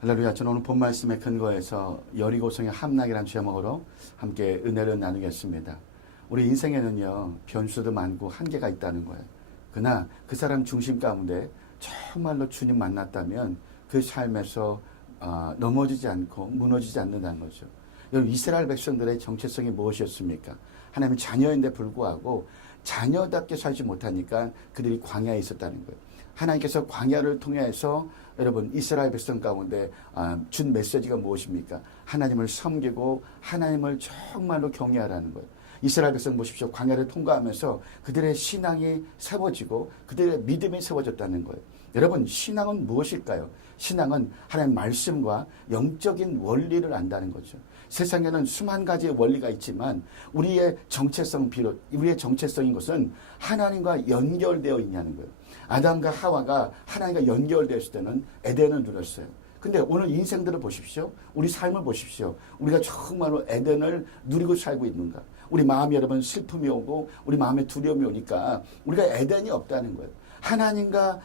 할렐루야. 저는 오늘 본 말씀의 근거에서 여리고성의 함락이라는 제목으로 함께 은혜를 나누겠습니다. 우리 인생에는요, 변수도 많고 한계가 있다는 거예요. 그러나 그 사람 중심 가운데 정말로 주님 만났다면 그 삶에서 넘어지지 않고 무너지지 않는다는 거죠. 여러분, 이스라엘 백성들의 정체성이 무엇이었습니까? 하나님의 자녀인데 불구하고 자녀답게 살지 못하니까 그들이 광야에 있었다는 거예요. 하나님께서 광야를 통해서 여러분 이스라엘 백성 가운데 준 메시지가 무엇입니까? 하나님을 섬기고 하나님을 정말로 경외하라는 거예요. 이스라엘 백성 보십시오. 광야를 통과하면서 그들의 신앙이 세워지고 그들의 믿음이 세워졌다는 거예요. 여러분, 신앙은 무엇일까요? 신앙은 하나님의 말씀과 영적인 원리를 안다는 거죠. 세상에는 수만 가지의 원리가 있지만 우리의 정체성인 것은 하나님과 연결되어 있냐는 거예요. 아담과 하와가 하나님과 연결되었을 때는 에덴을 누렸어요. 근데 오늘 인생들을 보십시오. 우리 삶을 보십시오. 우리가 정말로 에덴을 누리고 살고 있는가? 우리 마음이 여러분 슬픔이 오고 우리 마음에 두려움이 오니까 우리가 에덴이 없다는 거예요. 하나님과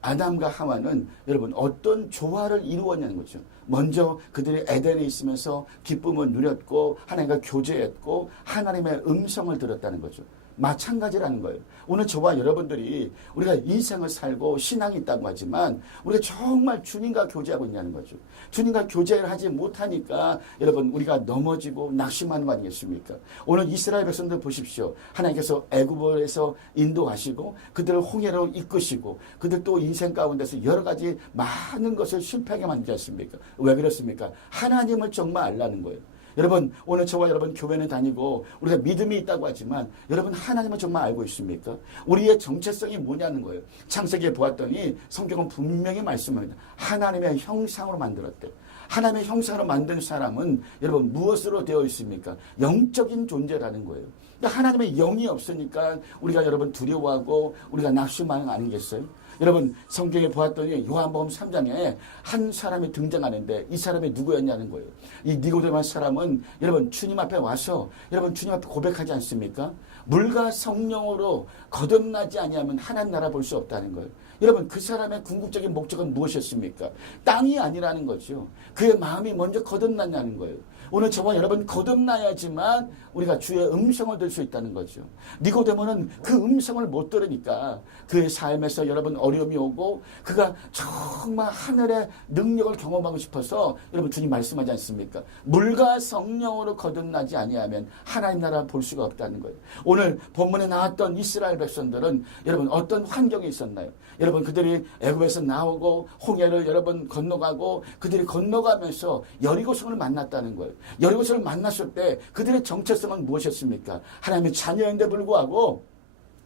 아담과 하와는 여러분 어떤 조화를 이루었냐는 거죠. 먼저 그들이 에덴에 있으면서 기쁨을 누렸고 하나님과 교제했고 하나님의 음성을 들었다는 거죠. 마찬가지라는 거예요. 오늘 저와 여러분들이 우리가 인생을 살고 신앙이 있다고 하지만 우리가 정말 주님과 교제하고 있냐는 거죠. 주님과 교제를 하지 못하니까 여러분 우리가 넘어지고 낙심하는 거 아니겠습니까? 오늘 이스라엘 백성들 보십시오. 하나님께서 애굽에서 인도하시고 그들을 홍해로 이끄시고 그들 또 인생 가운데서 여러 가지 많은 것을 실패하게 만들지 않습니까? 왜 그렇습니까? 하나님을 정말 알라는 거예요. 여러분, 오늘 저와 여러분 교회는 다니고 우리가 믿음이 있다고 하지만 여러분 하나님을 정말 알고 있습니까? 우리의 정체성이 뭐냐는 거예요. 창세기에 보았더니 성경은 분명히 말씀합니다. 하나님의 형상으로 만들었대. 하나님의 형상으로 만든 사람은 여러분 무엇으로 되어 있습니까? 영적인 존재라는 거예요. 하나님의 영이 없으니까 우리가 여러분 두려워하고 우리가 낙심하는 거 아니겠어요? 여러분 성경에 보았더니 요한복음 3장에 한 사람이 등장하는데 이 사람이 누구였냐는 거예요. 이 니고데모 사람은 여러분 주님 앞에 와서 여러분 주님 앞에 고백하지 않습니까? 물과 성령으로 거듭나지 아니하면 하나님 나라 볼 수 없다는 거예요. 여러분 그 사람의 궁극적인 목적은 무엇이었습니까? 땅이 아니라는 거죠. 그의 마음이 먼저 거듭났냐는 거예요. 오늘 저와 여러분 거듭나야지만 우리가 주의 음성을 들 수 있다는 거죠. 니고데모는 그 음성을 못 들으니까 그의 삶에서 여러분 어려움이 오고 그가 정말 하늘의 능력을 경험하고 싶어서 여러분 주님 말씀하지 않습니까? 물과 성령으로 거듭나지 아니하면 하나님 나라 볼 수가 없다는 거예요. 오늘 본문에 나왔던 이스라엘 백성들은 여러분 어떤 환경에 있었나요? 여러분 그들이 애굽에서 나오고 홍해를 여러분 건너가고 그들이 건너가면서 여리고성을 만났다는 거예요. 여리고성을 만났을 때 그들의 정체성은 무엇이었습니까? 하나님의 자녀인데 불구하고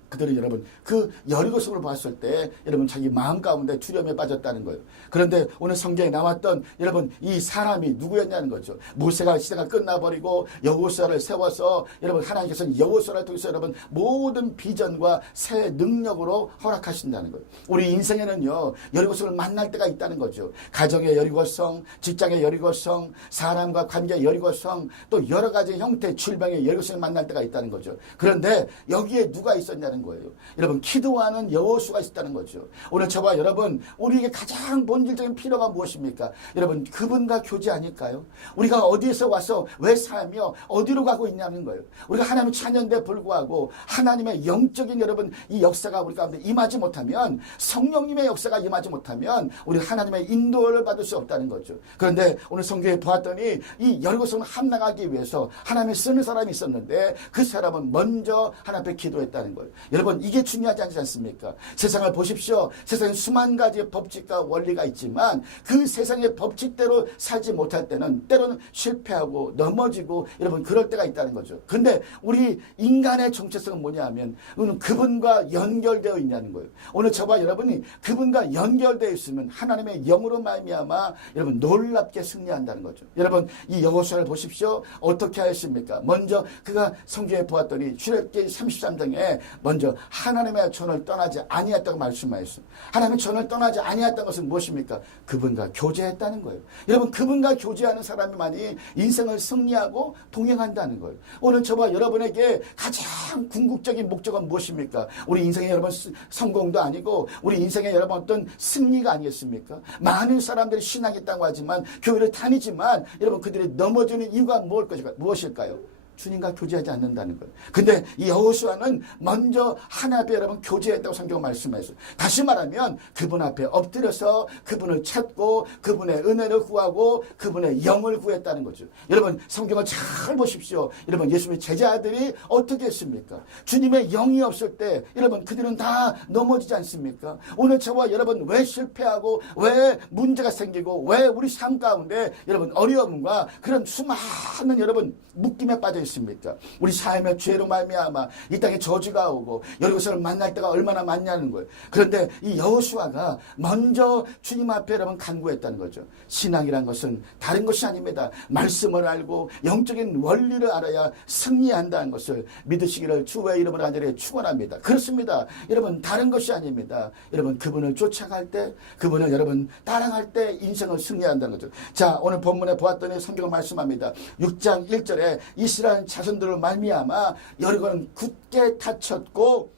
그들은 여러분 그 여리고성을 봤을 때 여러분 자기 마음 가운데 두려움에 빠졌다는 거예요. 그런데 오늘 성경에 나왔던 여러분 이 사람이 누구였냐는 거죠. 모세가 시대가 끝나버리고 여호수아를 세워서 여러분 하나님께서는 여호수아를 통해서 여러분 모든 비전과 새 능력으로 허락하신다는 거예요. 우리 인생에는요 여리고성을 만날 때가 있다는 거죠. 가정의 여리고성, 직장의 여리고성, 사람과 관계의 여리고성, 또 여러 가지 형태 질병의 여리고성을 만날 때가 있다는 거죠. 그런데 여기에 누가 있었냐는 거예요. 여러분 기도하는 여호수아가 있었다는 거죠. 오늘 저와 여러분 우리에게 가장 본질적인 필요가 무엇입니까? 여러분 그분과 교제 아닐까요? 우리가 어디에서 와서 왜 살며 어디로 가고 있냐는 거예요. 우리가 하나님의 자녀인데 불구하고 하나님의 영적인 여러분 이 역사가 우리 가운데 임하지 못하면 성령님의 역사가 임하지 못하면 우리 하나님의 인도를 받을 수 없다는 거죠. 그런데 오늘 성경에 보았더니 이 여리고성을 함락하기 위해서 하나님의 쓰는 사람이 있었는데 그 사람은 먼저 하나님 앞에 기도했다는 거예요. 여러분 이게 중요하지 않습니까? 세상을 보십시오. 세상에 수만 가지의 법칙과 원리가 있지만 그 세상의 법칙대로 살지 못할 때는 때로는 실패하고 넘어지고 여러분 그럴 때가 있다는 거죠. 그런데 우리 인간의 정체성은 뭐냐 하면 그분과 연결되어 있냐는 거예요. 오늘 저와 여러분이 그분과 연결되어 있으면 하나님의 영으로 말미암아 여러분 놀랍게 승리한다는 거죠. 여러분 이 여호수아를 보십시오. 어떻게 하였습니까? 먼저 그가 성경에 보았더니 출애굽기 33장에 먼저 먼저 하나님의 전을 떠나지 아니했다고 말씀하셨어요. 하나님의 전을 떠나지 아니했다는 것은 무엇입니까? 그분과 교제했다는 거예요. 여러분, 그분과 교제하는 사람만이 인생을 승리하고 동행한다는 거예요. 오늘 저와 여러분에게 가장 궁극적인 목적은 무엇입니까? 우리 인생의 여러분 성공도 아니고 우리 인생의 여러분 어떤 승리가 아니겠습니까? 많은 사람들이 신앙이 있다고 하지만 교회를 다니지만 여러분 그들이 넘어지는 이유가 무엇일까요? 주님과 교제하지 않는다는 거예요. 근데 이 여호수아는 먼저 하나님 앞에 여러분 교제했다고 성경 말씀하셨어요. 다시 말하면 그분 앞에 엎드려서 그분을 찾고 그분의 은혜를 구하고 그분의 영을 구했다는 거죠. 여러분 성경을 잘 보십시오. 여러분 예수님의 제자들이 어떻게 했습니까? 주님의 영이 없을 때 여러분 그들은 다 넘어지지 않습니까? 오늘 저와 여러분 왜 실패하고 왜 문제가 생기고 왜 우리 삶 가운데 여러분 어려움과 그런 수많은 여러분 묶임에 빠져 있습니까? 우리 삶의 죄로 말미암아 이 땅에 저주가 오고 여리고성을 만날 때가 얼마나 많냐는 거예요. 그런데 이 여호수아가 먼저 주님 앞에 여러분 간구했다는 거죠. 신앙이란 것은 다른 것이 아닙니다. 말씀을 알고 영적인 원리를 알아야 승리한다는 것을 믿으시기를 주의 이름으로 간절히 축원합니다. 그렇습니다. 여러분 다른 것이 아닙니다. 여러분 그분을 쫓아갈 때 그분을 여러분 따라갈 때 인생을 승리한다는 거죠. 자, 오늘 본문에 보았더니 성경은 말씀합니다. 6장 1절에 이스라엘 자손들을 말미암아 여리고는 굳게 닫혔고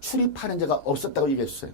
출입하는 자가 없었다고 얘기했어요.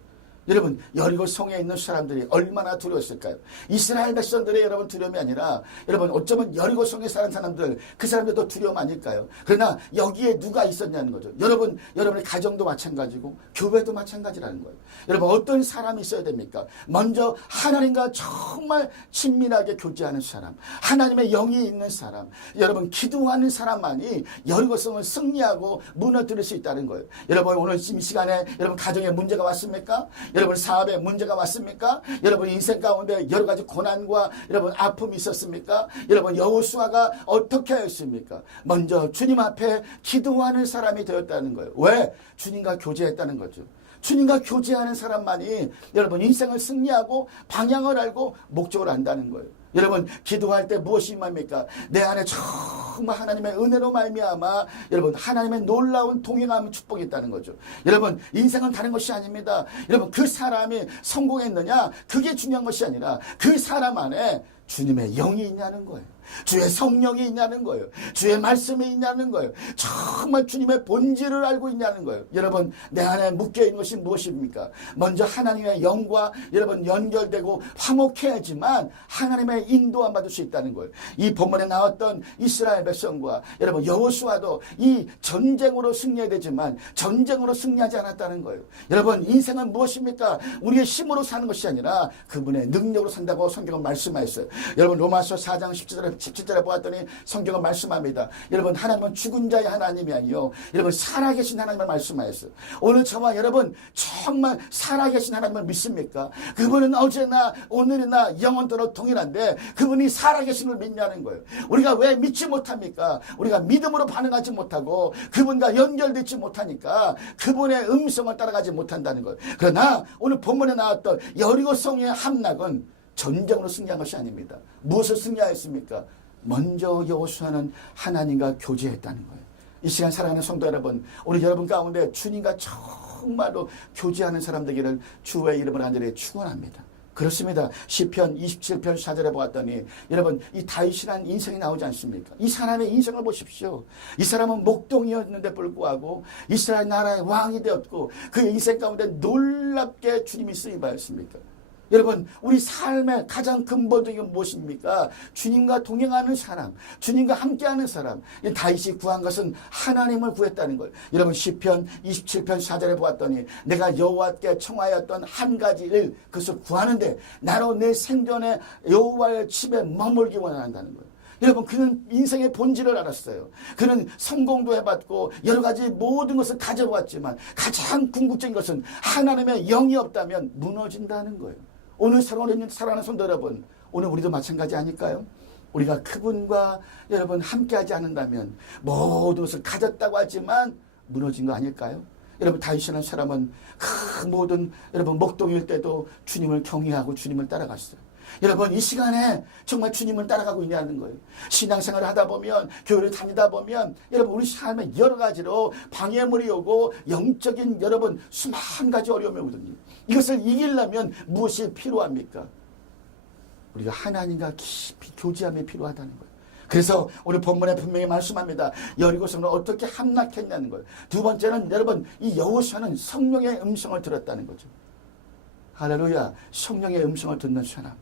여러분 여리고 성에 있는 사람들이 얼마나 두려웠을까요? 이스라엘 백성들의 여러분 두려움이 아니라 여러분 어쩌면 여리고 성에 사는 사람들 그 사람들도 두려움 아닐까요? 그러나 여기에 누가 있었냐는 거죠. 여러분의 가정도 마찬가지고 교회도 마찬가지라는 거예요. 여러분 어떤 사람이 있어야 됩니까? 먼저 하나님과 정말 친밀하게 교제하는 사람, 하나님의 영이 있는 사람, 여러분 기도하는 사람만이 여리고 성을 승리하고 무너뜨릴 수 있다는 거예요. 여러분 오늘 이 시간에 여러분 가정에 문제가 왔습니까? 여러분 사업에 문제가 왔습니까? 여러분 인생 가운데 여러 가지 고난과 여러분 아픔이 있었습니까? 여러분 여호수아가 어떻게 하였습니까? 먼저 주님 앞에 기도하는 사람이 되었다는 거예요. 왜? 주님과 교제했다는 거죠. 주님과 교제하는 사람만이 여러분 인생을 승리하고 방향을 알고 목적을 안다는 거예요. 여러분 기도할 때 무엇이 임합니까? 내 안에 정말 하나님의 은혜로 말미암아 여러분 하나님의 놀라운 동행함 축복이 있다는 거죠. 여러분 인생은 다른 것이 아닙니다. 여러분 그 사람이 성공했느냐 그게 중요한 것이 아니라 그 사람 안에 주님의 영이 있냐는 거예요. 주의 성령이 있냐는 거예요. 주의 말씀이 있냐는 거예요. 정말 주님의 본질을 알고 있냐는 거예요. 여러분 내 안에 묶여있는 것이 무엇입니까? 먼저 하나님의 영과 여러분 연결되고 화목해야지만 하나님의 인도함 받을 수 있다는 거예요. 이 본문에 나왔던 이스라엘 백성과 여러분 여호수아도 이 전쟁으로 승리해야 되지만 전쟁으로 승리하지 않았다는 거예요. 여러분 인생은 무엇입니까? 우리의 힘으로 사는 것이 아니라 그분의 능력으로 산다고 성경은 말씀하셨어요. 여러분 로마서 4장 17절에 보았더니 성경은 말씀합니다. 여러분 하나님은 죽은 자의 하나님이 아니요 여러분 살아계신 하나님을 말씀하셨어요. 오늘 저와 여러분 정말 살아계신 하나님을 믿습니까? 그분은 어제나 오늘이나 영원토록 동일한데 그분이 살아계신 걸 믿냐는 거예요. 우리가 왜 믿지 못합니까? 우리가 믿음으로 반응하지 못하고 그분과 연결되지 못하니까 그분의 음성을 따라가지 못한다는 거예요. 그러나 오늘 본문에 나왔던 여리고성의 함락은 전쟁으로 승리한 것이 아닙니다. 무엇을 승리하였습니까? 먼저 여호수아는 하나님과 교제했다는 거예요. 이 시간 사랑하는 성도 여러분, 오늘 여러분 가운데 주님과 정말로 교제하는 사람 되기를 주의 이름으로 간절히 축원합니다. 그렇습니다. 시편 27편 4절에 보았더니 여러분 이 다윗이라는 인생이 나오지 않습니까? 이 사람의 인생을 보십시오. 이 사람은 목동이었는데 불구하고 이스라엘 나라의 왕이 되었고 그 인생 가운데 놀랍게 주님이 쓰임받았습니까? 여러분 우리 삶의 가장 근본적인 건 무엇입니까? 주님과 동행하는 사람, 주님과 함께하는 사람. 다윗이 구한 것은 하나님을 구했다는 걸. 여러분 시편 27편 4절에 보았더니 내가 여호와께 청하였던 한 가지 일 그것을 구하는데 나로 내 생전에 여호와의 집에 머물기 원한다는 거예요. 여러분 그는 인생의 본질을 알았어요. 그는 성공도 해봤고 여러 가지 모든 것을 가져왔지만 가장 궁극적인 것은 하나님의 영이 없다면 무너진다는 거예요. 오늘 사랑하는 성도 여러분, 오늘 우리도 마찬가지 아닐까요? 우리가 그분과 여러분 함께하지 않는다면 모든 것을 가졌다고 하지만 무너진 거 아닐까요? 여러분 다윗이라는 사람은 그 모든 여러분 목동일 때도 주님을 경외하고 주님을 따라갔어요. 여러분 이 시간에 정말 주님을 따라가고 있냐는 거예요. 신앙생활을 하다 보면 교회를 다니다 보면 여러분 우리 삶에 여러 가지로 방해물이 오고 영적인 여러분 수만 가지 어려움이 오거든요. 이것을 이기려면 무엇이 필요합니까? 우리가 하나님과 깊이 교제함이 필요하다는 거예요. 그래서 오늘 본문에 분명히 말씀합니다. 여리고성을 어떻게 함락했냐는 거예요. 두 번째는 여러분 이 여호수아는 성령의 음성을 들었다는 거죠. 할렐루야. 성령의 음성을 듣는 사람.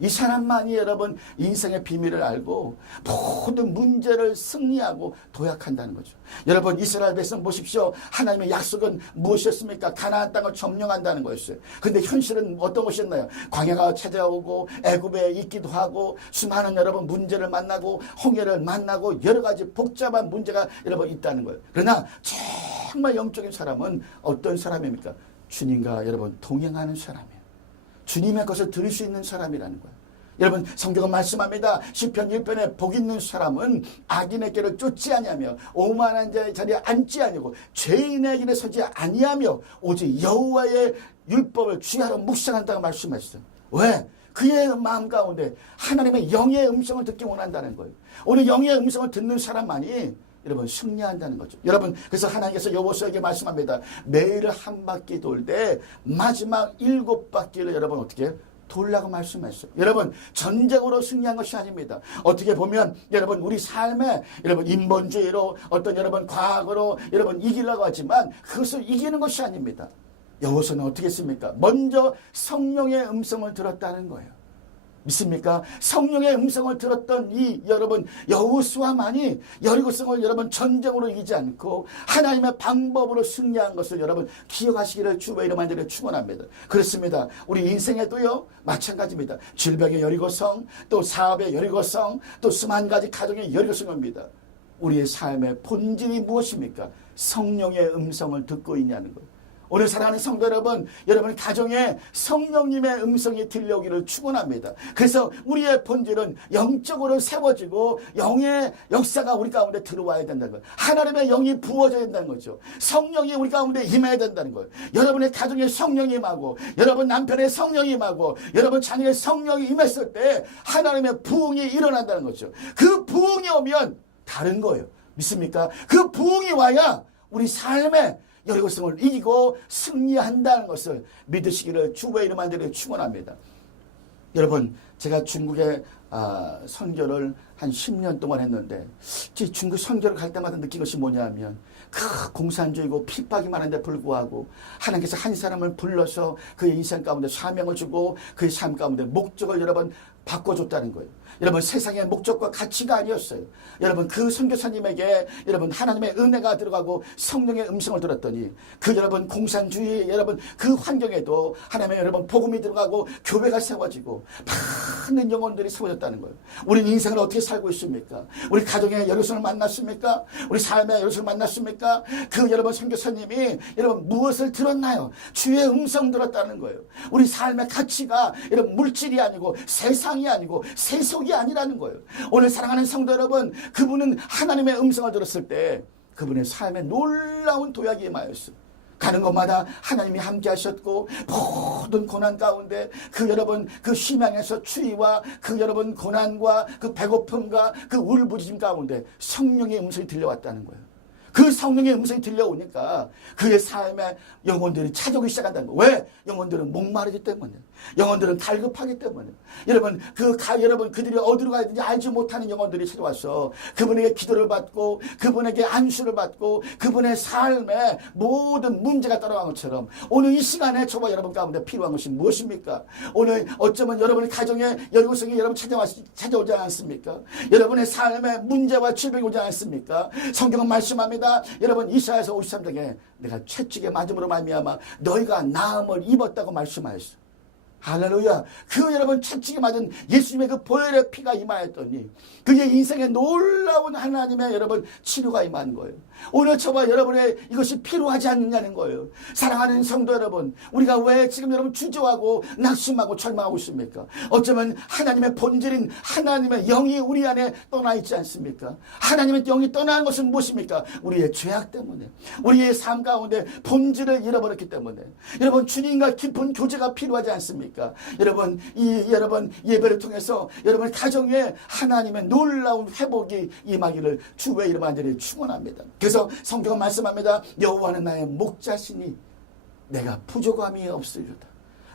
이 사람만이 여러분 인생의 비밀을 알고 모든 문제를 승리하고 도약한다는 거죠. 여러분 이스라엘 백성 보십시오. 하나님의 약속은 무엇이었습니까? 가나안 땅을 점령한다는 거였어요. 그런데 현실은 어떤 것이었나요? 광야가 찾아오고 애굽에 있기도 하고 수많은 여러분 문제를 만나고 홍해를 만나고 여러 가지 복잡한 문제가 여러분 있다는 거예요. 그러나 정말 영적인 사람은 어떤 사람입니까? 주님과 여러분 동행하는 사람이에요. 주님의 것을 들을 수 있는 사람이라는 거예요. 여러분 성경은 말씀합니다. 시편 1편에 복 있는 사람은 악인의 길을 쫓지 아니하며 오만한 자의 자리에 앉지 아니하고 죄인의 길에 서지 아니하며 오직 여호와의 율법을 주야로 묵상한다고 말씀하셨어요. 왜? 그의 마음 가운데 하나님의 영의 음성을 듣기 원한다는 거예요. 오늘 영의 음성을 듣는 사람만이 여러분 승리한다는 거죠. 여러분 그래서 하나님께서 여호수아에게 말씀합니다. 매일 한 바퀴 돌 때 마지막 7바퀴를 여러분 어떻게 돌라고 말씀했어요. 여러분 전적으로 승리한 것이 아닙니다. 어떻게 보면 여러분 우리 삶에 여러분 인본주의로 어떤 여러분 과학으로 여러분 이기려고 하지만 그것을 이기는 것이 아닙니다. 여호수아는 어떻게 했습니까? 먼저 성령의 음성을 들었다는 거예요. 믿습니까? 성령의 음성을 들었던 이 여러분 여호수아만이 여리고성을 여러분 전쟁으로 이기지 않고 하나님의 방법으로 승리한 것을 여러분 기억하시기를 주의 이름 안에 축원합니다. 그렇습니다. 우리 인생에도요 마찬가지입니다. 질병의 여리고성, 또 사업의 여리고성, 또 수만 가지 가정의 여리고성입니다. 우리의 삶의 본질이 무엇입니까? 성령의 음성을 듣고 있냐는 거예요. 오늘 사랑하는 성도 여러분, 여러분 가정에 성령님의 음성이 들려오기를 축원합니다. 그래서 우리의 본질은 영적으로 세워지고 영의 역사가 우리 가운데 들어와야 된다는 거예요. 하나님의 영이 부어져야 된다는 거죠. 성령이 우리 가운데 임해야 된다는 거예요. 여러분의 가정에 성령이 임하고 여러분 남편의 성령이 임하고 여러분 자녀의 성령이 임했을 때 하나님의 부흥이 일어난다는 거죠. 그 부흥이 오면 다른 거예요. 믿습니까? 그 부흥이 와야 우리 삶에 여리고성을 이기고 승리한다는 것을 믿으시기를 주의 이름 안에 축원합니다. 여러분 제가 중국에 선교를 한 10년 동안 했는데 중국 선교를 갈 때마다 느낀 것이 뭐냐면 그 공산주의고 핍박이 많은데 불구하고 하나님께서 한 사람을 불러서 그의 인생 가운데 사명을 주고 그의 삶 가운데 목적을 여러분 바꿔줬다는 거예요. 여러분 세상의 목적과 가치가 아니었어요. 여러분 그 선교사님에게 여러분 하나님의 은혜가 들어가고 성령의 음성을 들었더니 그 여러분 공산주의 여러분 그 환경에도 하나님의 여러분 복음이 들어가고 교회가 세워지고 많은 영혼들이 세워졌다는 거예요. 우리는 인생을 어떻게 살고 있습니까? 우리 가정에 여리고성을 만났습니까? 우리 삶에 여리고성을 만났습니까? 그 여러분 선교사님이 여러분 무엇을 들었나요? 주의 음성 들었다는 거예요. 우리 삶의 가치가 여러분 물질이 아니고 세상이 아니고 세속이 아니라는 거예요. 오늘 사랑하는 성도 여러분, 그분은 하나님의 음성을 들었을 때 그분의 삶에 놀라운 도약이 임하였어요. 가는 곳마다 하나님이 함께 하셨고 모든 고난 가운데 그 여러분 그 희망에서 추위와 그 여러분 고난과 그 배고픔과 그 울부짖음 가운데 성령의 음성이 들려왔다는 거예요. 그 성령의 음성이 들려오니까 그의 삶에 영혼들이 찾아오기 시작한다는 거예요. 왜? 영혼들은 목마르기 때문에. 영혼들은 갈급하기 때문에. 여러분 여러분 그들이 어디로 가야 되는지 알지 못하는 영혼들이 찾아와서 그분에게 기도를 받고 그분에게 안수를 받고 그분의 삶에 모든 문제가 따라간 것처럼 오늘 이 시간에 저와 여러분 가운데 필요한 것이 무엇입니까? 오늘 어쩌면 여러분의 가정에 여리고성이 여러분 찾아오지 않습니까? 여러분의 삶에 문제와 질병이 오지 않습니까? 성경은 말씀합니다. 여러분 이사야서 53장에 내가 채찍에 맞음으로 말미암아 너희가 나음을 입었다고 말씀하셨어요. 할렐루야. 그 여러분 채찍에 맞은 예수님의 그 보혈의 피가 임하였더니 그의 인생에 놀라운 하나님의 여러분 치료가 임한 거예요. 오늘 저와 여러분의 이것이 필요하지 않느냐는 거예요. 사랑하는 성도 여러분, 우리가 왜 지금 여러분 주저하고 낙심하고 절망하고 있습니까? 어쩌면 하나님의 본질인 하나님의 영이 우리 안에 떠나 있지 않습니까? 하나님의 영이 떠나는 것은 무엇입니까? 우리의 죄악 때문에, 우리의 삶 가운데 본질을 잃어버렸기 때문에. 여러분 주님과 깊은 교제가 필요하지 않습니까? 않습니까? 여러분 예배를 통해서 여러분 가정에 하나님의 놀라운 회복이 임하기를 주의 이름 안에 축원합니다. 그래서 성경은 말씀합니다. 여호와는 나의 목자시니 내가 부족함이 없으리로다.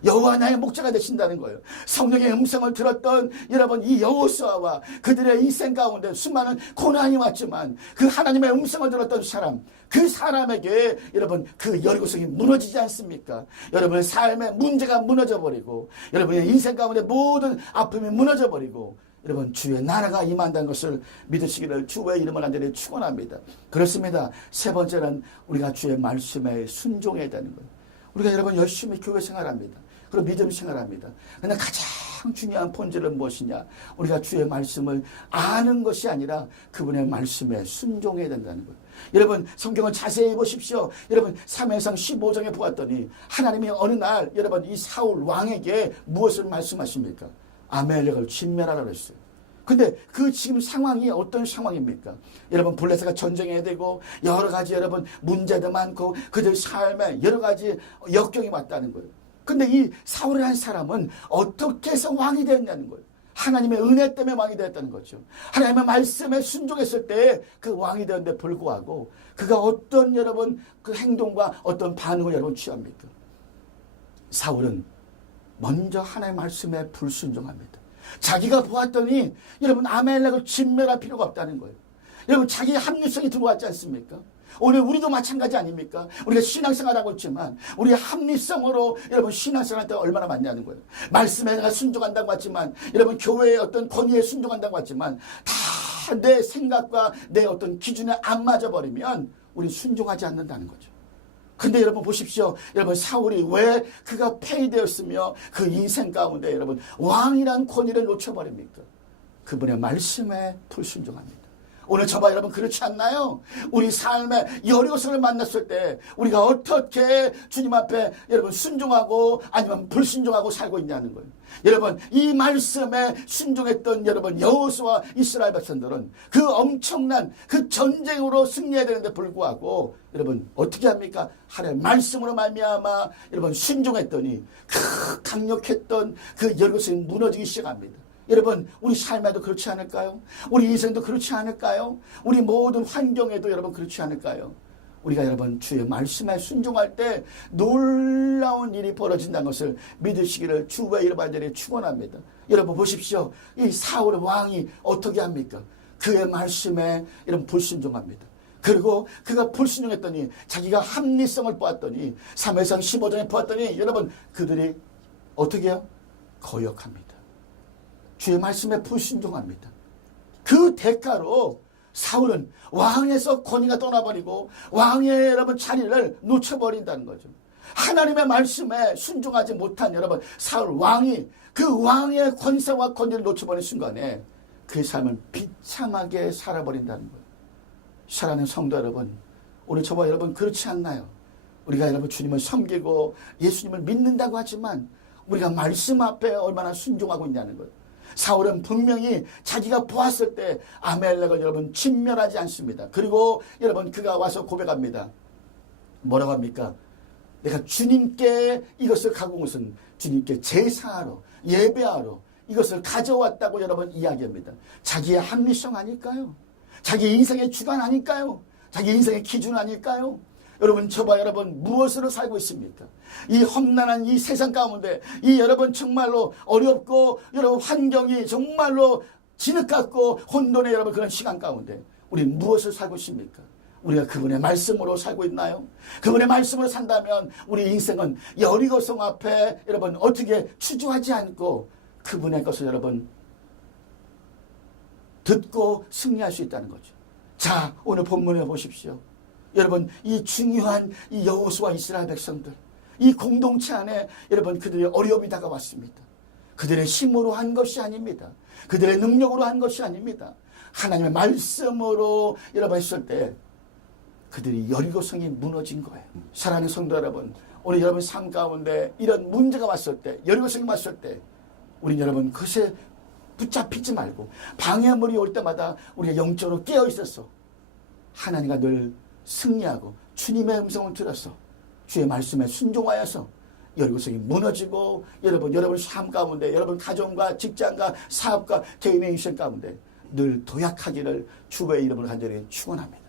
여호와 나의 목자가 되신다는 거예요. 성령의 음성을 들었던 여러분 이 여호수아와 그들의 인생 가운데 수많은 고난이 왔지만 그 하나님의 음성을 들었던 사람, 그 사람에게 여러분 그 여리고성이 무너지지 않습니까? 여러분의 삶의 문제가 무너져버리고 여러분의 인생 가운데 모든 아픔이 무너져버리고 여러분 주의 나라가 임한다는 것을 믿으시기를 주의 이름을 간절히 축원합니다. 그렇습니다. 세 번째는 우리가 주의 말씀에 순종해야 되는 거예요. 우리가 여러분 열심히 교회 생활합니다. 그리고 믿음 생활합니다. 그런데 가장 중요한 본질은 무엇이냐? 우리가 주의 말씀을 아는 것이 아니라 그분의 말씀에 순종해야 된다는 거예요. 여러분 성경을 자세히 보십시오. 여러분 사무엘상 15장에 보았더니 하나님이 어느 날 여러분 이 사울 왕에게 무엇을 말씀하십니까? 아멜렉을 진멸하라고 했어요. 근데 그 지금 상황이 어떤 상황입니까? 여러분 블레셋과 전쟁해야 되고 여러 가지 여러분 문제도 많고 그들 삶에 여러 가지 역경이 왔다는 거예요. 근데 이 사울이라는 사람은 어떻게 해서 왕이 되었냐는 거예요. 하나님의 은혜 때문에 왕이 되었다는 거죠. 하나님의 말씀에 순종했을 때 그 왕이 되었는데 불구하고 그가 어떤 여러분 그 행동과 어떤 반응을 여러분 취합니까? 사울은 먼저 하나님의 말씀에 불순종합니다. 자기가 보았더니 여러분 아멜렉을 진멸할 필요가 없다는 거예요. 여러분 자기의 합리성이 들어왔지 않습니까? 오늘 우리도 마찬가지 아닙니까? 우리가 신앙생활하고 있지만 우리의 합리성으로 여러분 신앙생활할 때 얼마나 많냐는 거예요. 말씀에 내가 순종한다고 했지만 여러분 교회의 어떤 권위에 순종한다고 했지만 다 내 생각과 내 어떤 기준에 안 맞아버리면 우리 순종하지 않는다는 거죠. 근데 여러분 보십시오. 여러분 사울이 왜 그가 폐위되었으며 그 인생 가운데 여러분 왕이란 권위를 놓쳐버립니까? 그분의 말씀에 불순종합니다. 오늘 저와 여러분 그렇지 않나요? 우리 삶의 여리고성을 만났을 때 우리가 어떻게 주님 앞에 여러분 순종하고 아니면 불순종하고 살고 있냐는 거예요. 여러분 이 말씀에 순종했던 여러분 여호수아 이스라엘 백성들은 그 엄청난 그 전쟁으로 승리해야 되는데 불구하고 여러분 어떻게 합니까? 하나님의 말씀으로 말미암아 여러분 순종했더니 그 강력했던 그 여리고성이 무너지기 시작합니다. 여러분 우리 삶에도 그렇지 않을까요? 우리 인생도 그렇지 않을까요? 우리 모든 환경에도 여러분 그렇지 않을까요? 우리가 여러분 주의 말씀에 순종할 때 놀라운 일이 벌어진다는 것을 믿으시기를 주의 이름 간절히 축원합니다. 여러분 보십시오. 이 사울 왕이 어떻게 합니까? 그의 말씀에 여러분 불순종합니다. 그리고 그가 불순종했더니 자기가 합리성을 보았더니 사무엘상 15장에 보았더니 여러분 그들이 어떻게 해요? 거역합니다. 주의 말씀에 불순종합니다. 그 대가로 사울은 왕에서 권위가 떠나버리고 왕의 여러분 자리를 놓쳐버린다는 거죠. 하나님의 말씀에 순종하지 못한 여러분 사울 왕이 그 왕의 권세와 권위를 놓쳐버린 순간에 그의 삶을 비참하게 살아버린다는 거예요. 사랑하는 성도 여러분, 오늘 저와 여러분 그렇지 않나요? 우리가 여러분 주님을 섬기고 예수님을 믿는다고 하지만 우리가 말씀 앞에 얼마나 순종하고 있냐는 거예요. 사울은 분명히 자기가 보았을 때 아멜렉을 여러분 진멸하지 않습니다. 그리고 여러분 그가 와서 고백합니다. 뭐라고 합니까? 내가 주님께 이것을 갖고 온 것은 주님께 제사하러 예배하러 이것을 가져왔다고 여러분 이야기합니다. 자기의 합리성 아닐까요? 자기 인생의 주관 아닐까요? 자기 인생의 기준 아닐까요? 여러분 저와 여러분 무엇으로 살고 있습니까? 이 험난한 이 세상 가운데 이 여러분 정말로 어렵고 여러분 환경이 정말로 진흙같고 혼돈의 여러분 그런 시간 가운데 우리 무엇을 살고 있습니까? 우리가 그분의 말씀으로 살고 있나요? 그분의 말씀으로 산다면 우리 인생은 여리고성 앞에 여러분 어떻게 추주하지 않고 그분의 것을 여러분 듣고 승리할 수 있다는 거죠. 자 오늘 본문에 보십시오. 여러분 이 중요한 이 여호수아 이스라엘 백성들 이 공동체 안에 여러분 그들의 어려움이 다가왔습니다. 그들의 힘으로 한 것이 아닙니다. 그들의 능력으로 한 것이 아닙니다. 하나님의 말씀으로 여러분 했을 때 그들이 여리고성이 무너진 거예요. 사랑하는 성도 여러분 오늘 여러분 삶 가운데 이런 문제가 왔을 때 여리고성이 왔을 때 우린 여러분 그것에 붙잡히지 말고 방해물이 올 때마다 우리가 영적으로 깨어 있어서 하나님과 늘 승리하고 주님의 음성을 들어서 주의 말씀에 순종하여서 여리고성이 무너지고 여러분 삶 가운데 여러분 가정과 직장과 사업과 개인의 인생 가운데 늘 도약하기를 주의 이름을 간절히 축원합니다.